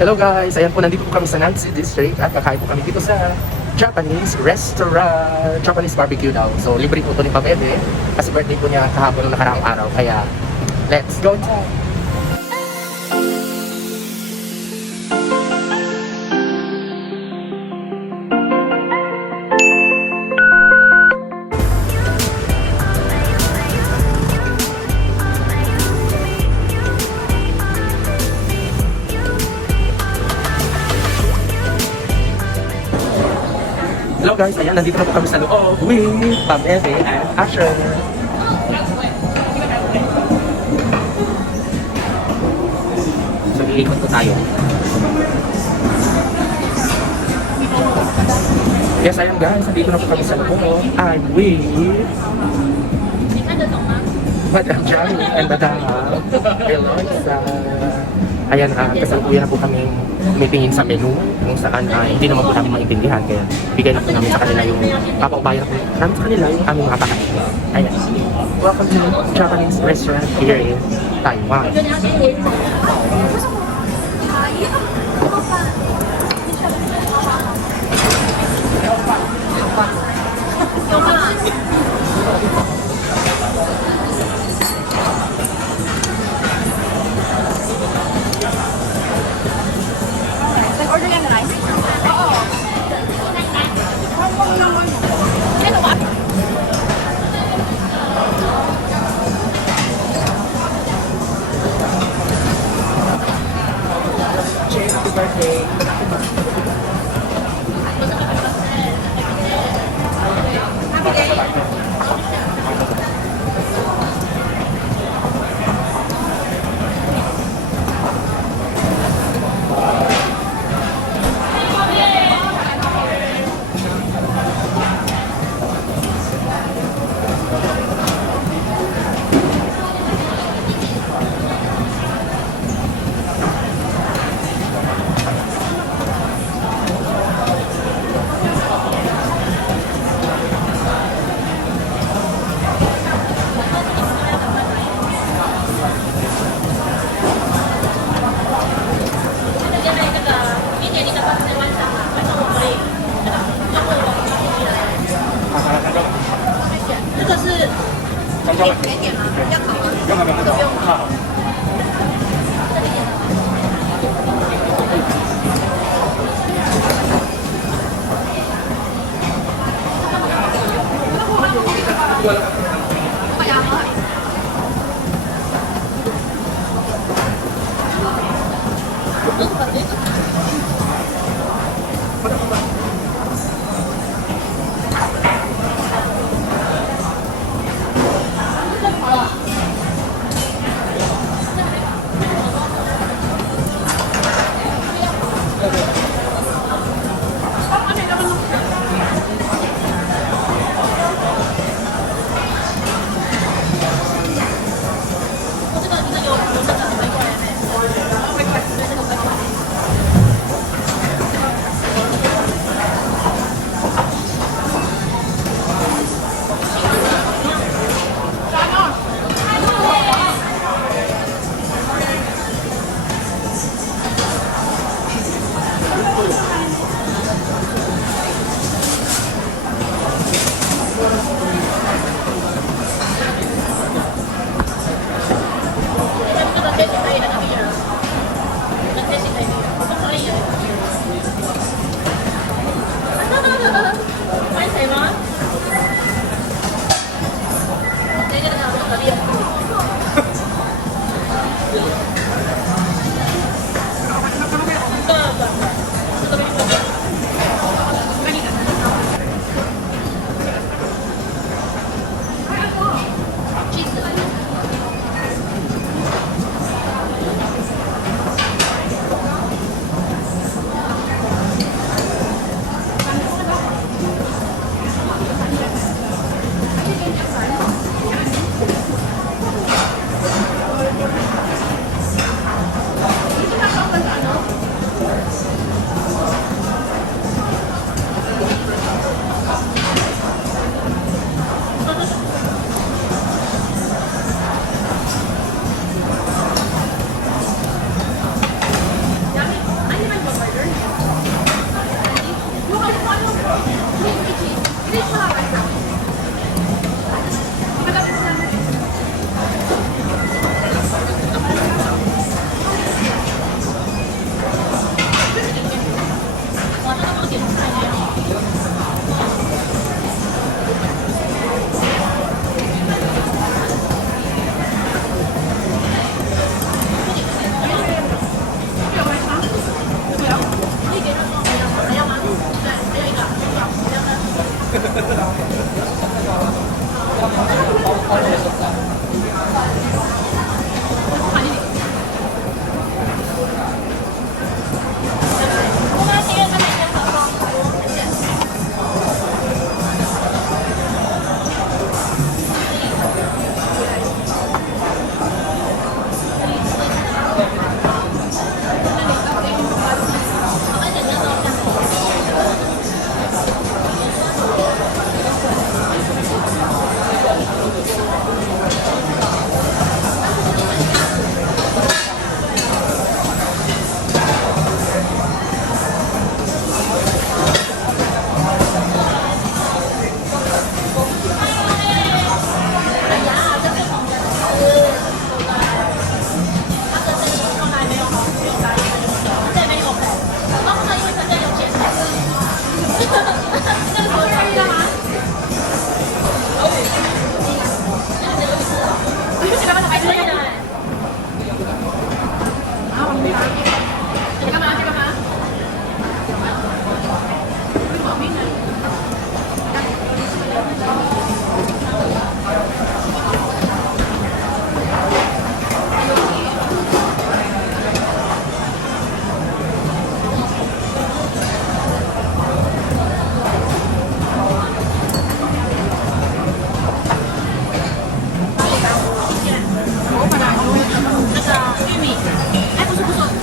Hello guys! Ayan po, nandito po kami sa Nancy District at kakain po kami dito sa Japanese restaurant. Japanese barbecue daw. So, libre po ito ni Pabebe kasi birthday po niya kahapon ng nakaraang araw. Kaya, let's go! Hello guys, ayan, nandito na po kami sa loob with Pabebe and Asher. So, iikot po tayo. Yes, ayan guys, nandito na po kami sa loob. I'm with Madam Johnny and Madam Eloisa. Ayan, kasalukuyan na po kami meetingin sa menu kung saan hindi naman po namin maintindihan kaya bigay na po namin sa kanila yung papaubayan po namin sa kanila yung aming mga pakain. Ayan. Welcome to Japanese restaurant here in Taiwan. Order yan na rice? Oo. Ano ba? Cheers, happy birthday! Happy day.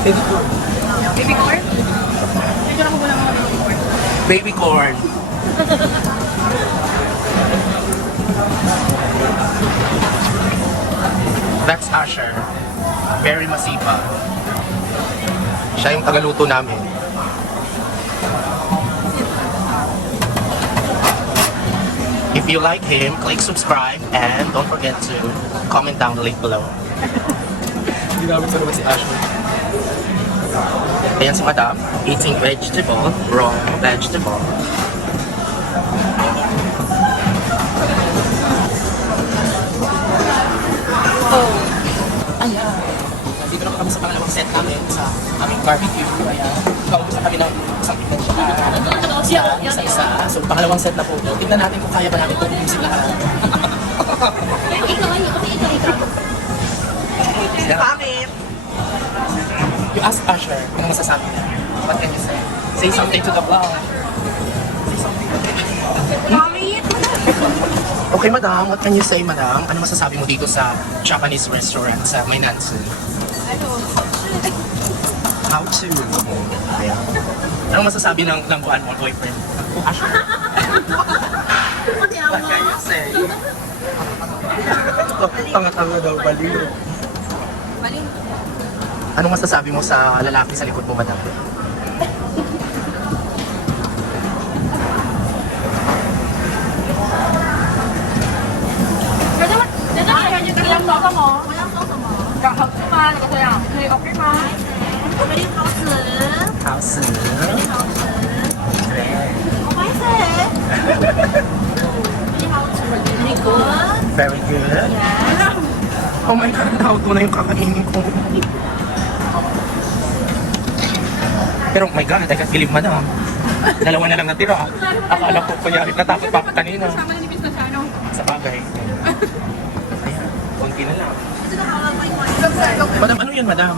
Baby corn. Baby corn? Medyo na ko muna mga baby corn. Baby corn. That's Asher. Very masipa. Siya yung tagaluto namin. If you like him, click subscribe and don't forget to comment down the link below. Hindi namin sa naman si Asher. Ayan si Madam, eating vegetable, raw vegetable. Ayan. Nandito na kami sa pangalawang set namin sa aming barbecue. Ayan. Kausap kami ng isang isa. Isa-isa. So, pangalawang set na po. Tignan natin kung kaya ba namin itong ubusin lahat. Ikaw. Pangit! You ask Asher kung ano masasabi niya. What can you say? Say something to the vlog. Say something to the vlog. Pangit! Okay, madam. What can you say, madam? Ano masasabi mo dito sa Japanese restaurant sa Mainansu? Ano? How to? Ayan. Anong masasabi ng buwan mo, boyfriend? Asher? What can you say? Tanga-tanga daw, baliw. Balik. Anong masasabi mo sa lalaki sa likod mo, madam? Walang sauce mo? Walang sauce mo? Kakak naman, nagkasaya. Okay, okay ma. May sauce. House. Okay, sir. Very good. Very good. Yeah. Oh my God, nauto na yung kakainin ko. Pero oh my God, I can't believe, madam. Dalawa na lang natira. Akala ko, kunyari, natakot pa ako kanina. Kasama na nipis na siya, no? Sa bagay. Ayan, konti na lang. Madam, ano yan, madam?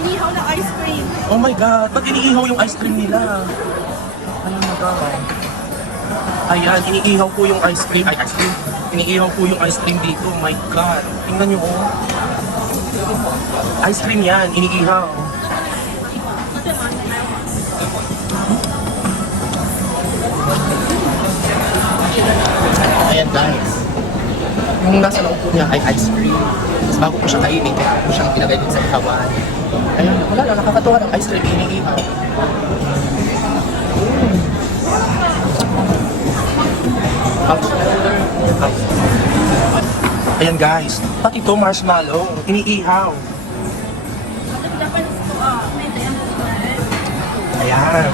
Inihaw na ice cream. Oh my God, ba't iniihaw yung ice cream nila? Ayun, madam. Ayan, iniihaw po yung ice cream. Ay, ice cream. Iniihaw po yung ice cream dito. Oh my God. Tingnan nyo, oh. Ice cream yan, iniihaw. Ayan, guys. Yung nasa loob po niya ay ice cream. Tapos bago po siya kainin, kaya po siyang pinagay din sa ihawan. Ayan, wala lang, nakakatuwa ng ice cream, iniihaw. Ayan guys, pati ito marshmallow, iniihaw. Ayan.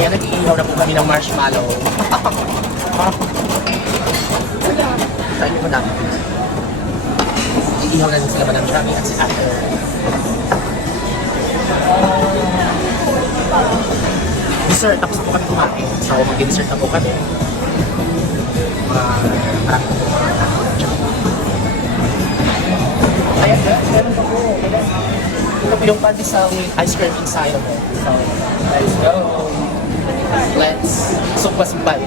Kaya nag-iihaw na po kami ng marshmallow. Saan yung madami? Iihaw na din sila Madam Chami at si Ate. Dessert, tapos na po kami kumain. So, mag-dessert na po kami. Ayan guys, meron pa po. Yung pandesal with ice cream inside of it. So, let's go. Let's sumpa-sumpay.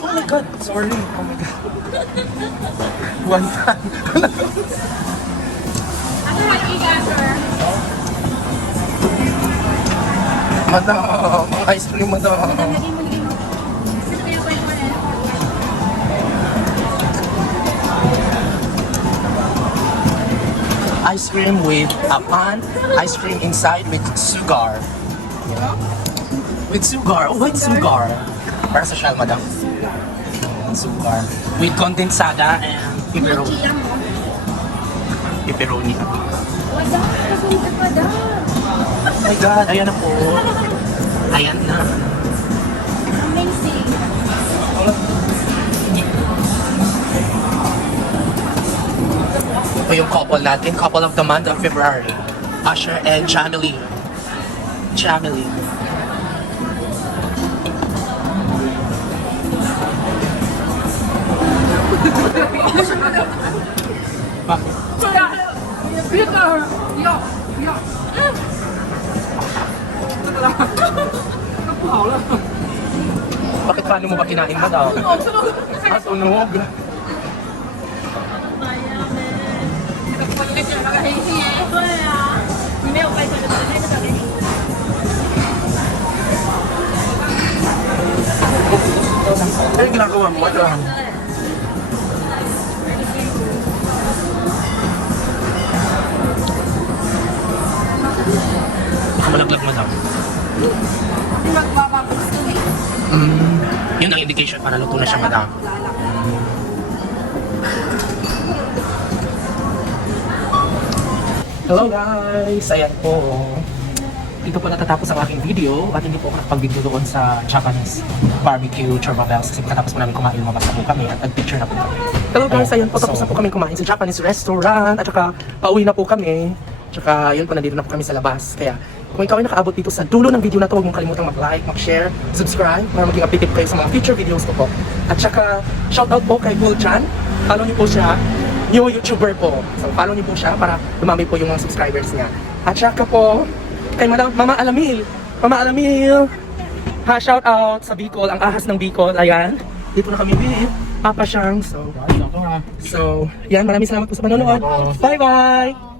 Oh my God, sorry. Oh my God. One time. Ano na i-gather? Madam, ang ice cream, madam. Lagay mo. Sino kaya ko yung Ice cream with a pan, ice cream inside with sugar. You know? With sugar. Oh, with sugar. Para sa shell, madam. Sugar. With condensada and pepperoni. Chia mo? Pepperoni. Wala, kasunod pa daw. Oh my God, ayan na po. Ayan na. Amazing. Ito yung couple natin, couple of the month of February. Asher and Jamily. Jamily. Paano mo ba kinain, madam? Sunog. Ano yung ginagawa mo, madam? Baka malaglag, madam. Yun ang indication para luto na siya, madam. Hello guys! Ayan po. Dito po natatapos ang aking video at hindi po ako nakapag-video doon sa Japanese barbecue Chorba Bells kasi pagkatapos po namin kumain, lumabas na po kami at nag-picture na po kami. Hello guys! Ayan po, tapos na po kami kumain sa Japanese restaurant at saka pauwi na po kami. Tsaka yun po, nandito na po kami sa labas. Kaya kung ikaw ay nakaabot dito sa dulo ng video na to, huwag mong kalimutang mag-like, mag-share, subscribe para maging updated kayo sa mga future videos ko po. At saka shoutout po kay Gulchan. Follow niyo po siya. New YouTuber po. So follow niyo po siya para dumami po yung mga subscribers niya. At saka po kay Mama Alamil. Mama Alamil. Ha, shout out sa Bicol, ang ahas ng Bicol. Ayan. Dito na kami with Papa Shang. So, yan, maraming salamat po sa panonood. Bye-bye!